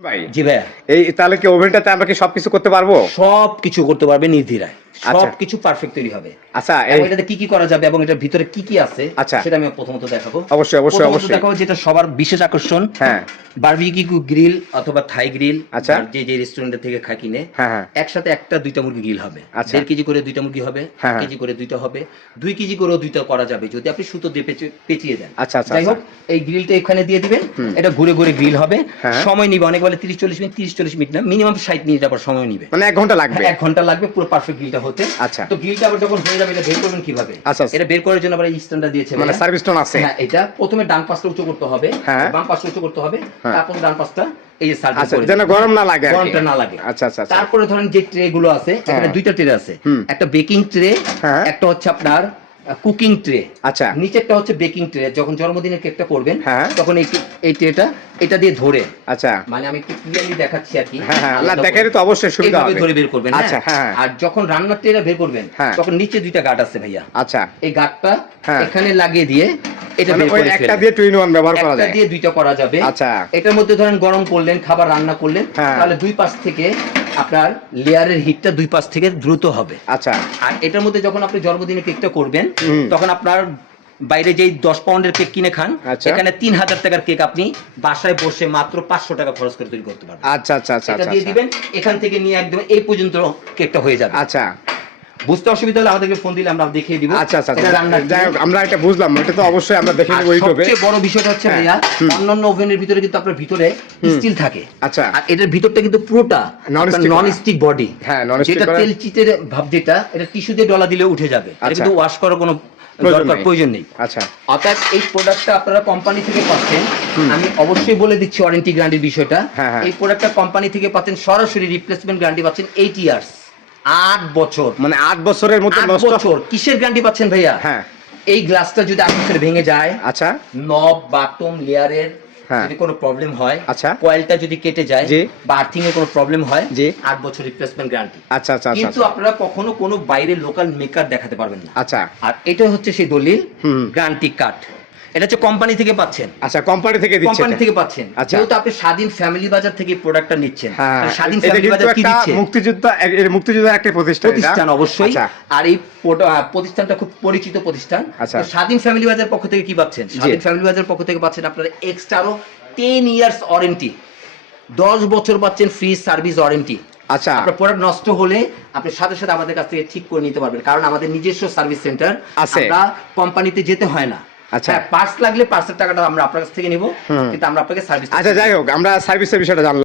ভাই জি ভাইয়া, এই তাহলে কি ওভেনটাতে আমরা কি সবকিছু করতে পারবো? সবকিছু করতে পারবে নির্দ্বিধায়, আচ্ছা। সবকিছু পারফেক্ট তৈরি হবে। আচ্ছা এবং এটাতে কি কি করা যাবে এবং এটার ভিতরে কি কি আছে আচ্ছা। সেটা আমি প্রথমত দেখাবো। অবশ্যই অবশ্যই প্রথমত অবশ্যই। দেখাবো যেটা সবার বিশেষ আকর্ষণ, হ্যাঁ বারবিকিউ গ্রিল অথবা থাই গ্রিল। আচ্ছা। যে যে রেস্টুরেন্ট থেকে খাই কিনে হ্যাঁ হ্যাঁ একসাথে একটা দুইটা মুরগি গ্রিল হবে। আচ্ছা। 1.5 কেজি করে দুইটা মুরগি হবে, হ্যাঁ, 1 কেজি করে দুইটা হবে, 2 কেজি করেও দুইটা করা যাবে যদি আপনি সুতো দিয়ে পেঁচিয়ে দেন। আচ্ছা আচ্ছা যাই হোক, এই গ্রিলটা এখানে দিয়ে দিবেন, এটা ঘুরে ঘুরে গ্রিল হবে। হ্যাঁ। সময় নিবে অনেক, বলে 30-40 মিনিট, 30-40 মিনিট না, মিনিমাম 60 মিনিট আবার সময় নিবে। মানে 1 ঘন্টা লাগবে। 1 ঘন্টা লাগবে পুরো পারফেক্ট গ্রিলটা হতে। আচ্ছা। তো গ্রিলটা আবার যখন হয়ে যাবে এটা বের করবেন কিভাবে? আচ্ছা, আচ্ছা। এটা বের করার জন্য আবার এই স্ট্যান্ডটা দিয়েছে মানে ভাইয়া। সার্ভিস টোন আছে। হ্যাঁ, এটা প্রথমে ডান পাশটা উঁচু করতে হবে, হ্যাঁ। বাম পাশটা উঁচু করতে হবে, হ্যাঁ। তারপর ডান পাশটা এই যে সার্ভিস আচ্ছা করে যেন দিবেন। গরম না লাগে আর কি। গরমটা না লাগে। আচ্ছা আচ্ছা আচ্ছা। তারপরে ধরেন যে ট্রে গুলো আছে, এখানে হ্যাঁ। দুইটা ট্রে আছে, হুম। একটা বেকিং ট্রে, হ্যাঁ। একটা হচ্ছে আপনার কুকিং ট্রে। আচ্ছা। নিচেরটা হচ্ছে বেকিং ট্রে, যখন জন্মদিনের কেকটা করবেন হ্যাঁ। তখন এই ট্রেটা এটা দিয়ে ধরে, আচ্ছা মানে আমি একটু ক্লিয়ারলি দেখাচ্ছি আর কি। হ্যাঁ হ্যাঁ না দেখাইলে তো অবশ্যই সুবিধা এইভাবে হবে। ধরে বের করবেন। আচ্ছা হ্যাঁ আর যখন রান্নার ট্রেটা বের করবেন হ্যাঁ। তখন নিচে দুইটা গাঁট আছে ভাইয়া, আচ্ছা এই গাঁটটা হ্যাঁ। এখানে লাগিয়ে দিয়ে এটা মানে বের ওই করে একটা ফেলবেন। দিয়ে 2 in 1 ব্যবহার করা একটা যায়। দিয়ে দুইটা করা যাবে। আচ্ছা। এটার মধ্যে ধরেন গরম করলেন, খাবার রান্না করলেন, হ্যাঁ। তাহলে দুই পাশ থেকে আপনার লেয়ারের হিটটা দুই পাশ থেকে দ্রুত হবে। আচ্ছা আর এটার মধ্যে যখন আপনি জন্মদিনের কেকটা করবেন হুম। তখন আপনার বাইরে যেই 10 পাউন্ডের কেক কিনে খান, আচ্ছা। এখানে 3000 টাকার কেক আপনি বাসায় বসে মাত্র 500 টাকা খরচ করে তৈরি করতে পারবেন। আচ্ছা আচ্ছা আচ্ছা এটা আচ্ছা দিয়ে দিবেন, এখান থেকে নিয়ে একদম এই পর্যন্ত কেকটা হয়ে যাবে। আচ্ছা বুঝতে অসুবিধা হলে আমাদেরকে ফোন দিলে আমরা দেখিয়ে দিব। আচ্ছা আচ্ছা এটা রান্নার যাই হোক আমরা এটা বুঝলাম, এটা তো অবশ্যই আমরা দেখে আর নেব ইউটিউবে। সবচেয়ে বড় বিষয়টা হচ্ছে হ্যাঁ, ভাইয়া, হুম। অন্যান্য ওভেনের ভিতরে কিন্তু আপনার ভিতরে স্টিল থাকে। আচ্ছা। আর এটার ভিতরটা কিন্তু পুরোটা Non-stick নন করা। Stick body. হ্যাঁ, non-stick যেটা করা। তেল চিটের ভাব, যেটা এটা টিস্যু দিয়ে ডলা দিলে উঠে যাবে। এটা আচ্ছা। কিন্তু ওয়াশ করার কোনো প্রয়োজন নেই। আচ্ছা অর্থাৎ এই প্রোডাক্টটা আপনারা কোম্পানি থেকে পাচ্ছেন। আমি অবশ্যই বলে দিচ্ছি ওয়ারেন্টি গ্যারান্টির বিষয়টা। হ্যাঁ, হ্যাঁ। এই প্রোডাক্টটা কোম্পানি থেকে পাচ্ছেন সরাসরি, রিপ্লেসমেন্ট গ্যারান্টি পাচ্ছেন 8 ইয়ার্স, 8 বছর। মানে 8 বছরের মধ্যে 8 নষ্ট। বছর কিসের গ্যারান্টি পাচ্ছেন ভাইয়া? হ্যাঁ এই গ্লাসটা যদি আপনার ভেঙে যায়, আচ্ছা নব বাটম লেয়ারের হ্যাঁ। যদি কোনো প্রবলেম হয়, আচ্ছা। কয়েলটা যদি কেটে যায় জি। বা আর্থিং এর কোনো প্রবলেম হয়, জি। 8 বছর রিপ্লেসমেন্ট গ্যারান্টি। আচ্ছা আচ্ছা আচ্ছা কিন্তু আপনারা কখনো কোনো বাইরের লোকাল মেকার দেখাতে পারবেন না। আচ্ছা আর এটা হচ্ছে সেই দলিল, হুম। Guarantee card. এটা হচ্ছে কোম্পানি থেকে পাচ্ছেন। আচ্ছা কোম্পানি থেকে দিচ্ছে কোম্পানি এটা? থেকে পাচ্ছেন। আচ্ছা। যেহেতু আপনি স্বাধীন ফ্যামিলি বাজার থেকে প্রোডাক্টটা নিচ্ছেন, হ্যাঁ তাহলে স্বাধীন এটা ফ্যামিলি কিন্তু বাজার কি একটা দিচ্ছে? মুক্তিযোদ্ধার একটা প্রতিষ্ঠান এটা। প্রতিষ্ঠান অবশ্যই। আচ্ছা আর এই প্রতিষ্ঠানটা খুব পরিচিত প্রতিষ্ঠান। আচ্ছা। তো স্বাধীন ফ্যামিলি বাজার পক্ষ থেকে কি পাচ্ছেন? স্বাধীন ফ্যামিলি বাজার পক্ষ থেকে পাচ্ছেন আপনারা এক্সট্রা আরো 10 ইয়ার্স ওয়ারেন্টি, 10 বছর পাচ্ছেন ফ্রি সার্ভিস ওয়ারেন্টি। আচ্ছা আপনার প্রোডাক্ট নষ্ট হলে আপনি সাথে সাথে আমাদের কাছ থেকে ঠিক করে নিতে পারবেন, কারণ আমাদের নিজস্ব সার্ভিস সেন্টার আছে। আমরা কোম্পানিতে যেতে হয় না। আচ্ছা। পার্টস লাগলে পার্টসের টাকাটা আমরা আপনার কাছ থেকে নিব, কিন্তু আমরা আপনাকে সার্ভিস। আচ্ছা যাই হোক আমরা সার্ভিসের বিষয়টা জানলাম।